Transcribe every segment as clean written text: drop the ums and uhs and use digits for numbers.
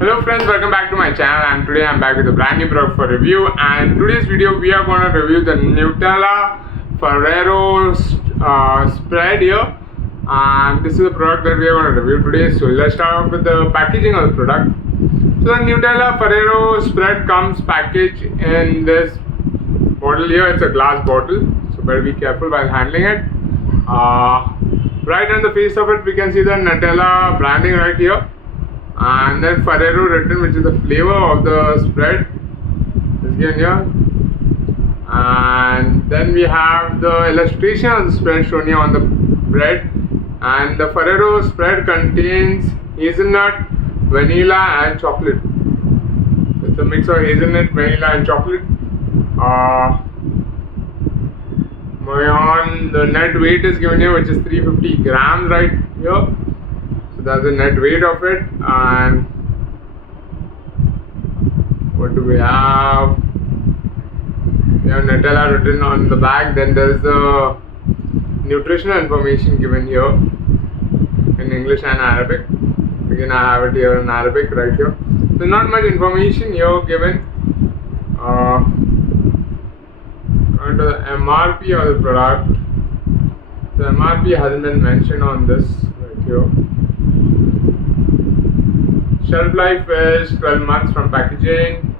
Hello friends, welcome back to my channel, and today I'm back with a brand new product for review. And in today's video we are going to review the Nutella Ferrero spread here, and this is the product that we are going to review today. So let's start off with the packaging of the product. So the Nutella Ferrero spread comes packaged in this bottle here. It's a glass bottle, so better be careful while handling it. Right on the face of it we can see the Nutella branding right here, and then Ferrero written, which is the flavor of the spread, is given here. And then we have the illustration of the spread shown here on the bread. And the Ferrero spread contains hazelnut, vanilla and chocolate. It's a mix of hazelnut, vanilla and chocolate. The net weight is given here, which is 350 grams right here. So that's the net weight of it. And what do we have? We have Nutella written on the back. Then there's the nutritional information given here in English and Arabic. Again, I have it here in Arabic right here. So not much information here given. Going to the MRP of the product. The MRP hasn't been mentioned on this right here. Shelf life is 12 months from packaging.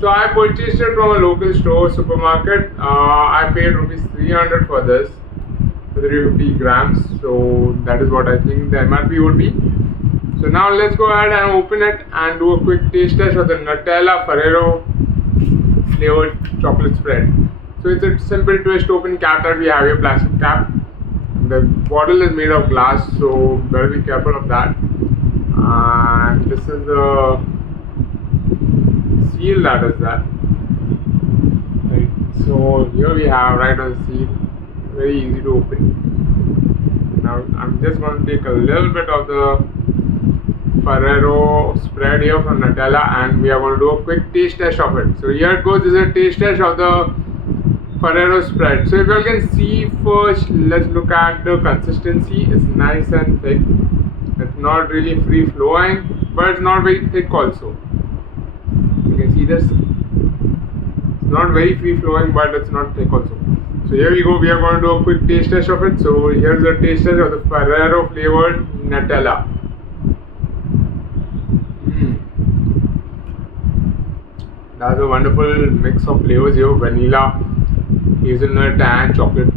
So I purchased it from a local store, supermarket. I paid rupees 300 for this, for 350 grams. So that is what I think the MRP would be. So now let's go ahead and open it and do a quick taste test of the Nutella Ferrero flavored chocolate spread. So it's a simple twist open cap that we have here, plastic cap. The bottle is made of glass, so better be careful of that. And this is the seal that is that. Right. So here we have right on the seal, very easy to open. Now I'm just going to take a little bit of the Ferrero spread here from Nutella, and we are going to do a quick taste test of it. So here it goes. This is a taste test of the Ferrero spread. So if you can see, first let's look at the consistency. It's nice and thick. It's not really free flowing, but it's not very thick also. You can see this. It's not very free flowing, but it's not thick also. So here we go. We are going to do a quick taste test of it. So here's the taste test of the Ferrero flavored Nutella. That's a wonderful mix of flavors here: vanilla, hazelnut and chocolate.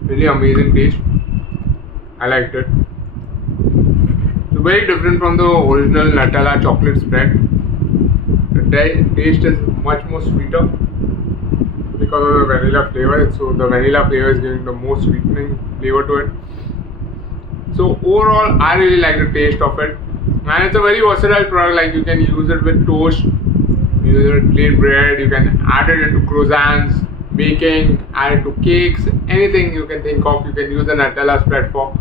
Really amazing taste. I liked it. So very different from the original Nutella chocolate spread. The taste is much more sweeter because of the vanilla flavor. So the vanilla flavor is giving the most sweetening flavor to it. So overall, I really like the taste of it. And it's a very versatile product. Like, you can use it with toast, use it with plain bread, you can add it into croissants, baking, add it to cakes, anything you can think of, you can use the Nutella spread for.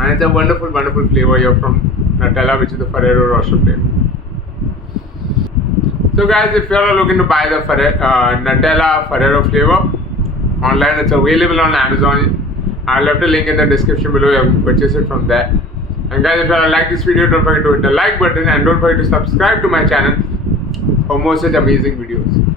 And it's a wonderful flavor here from Nutella, which is the Ferrero Rocher flavor. So guys, if you are looking to buy the Nutella Ferrero flavor online, it's available on Amazon. I'll left a link in the description below. You can purchase it from there. And guys, if you like this video, don't forget to hit the like button and don't forget to subscribe to my channel for more such amazing videos.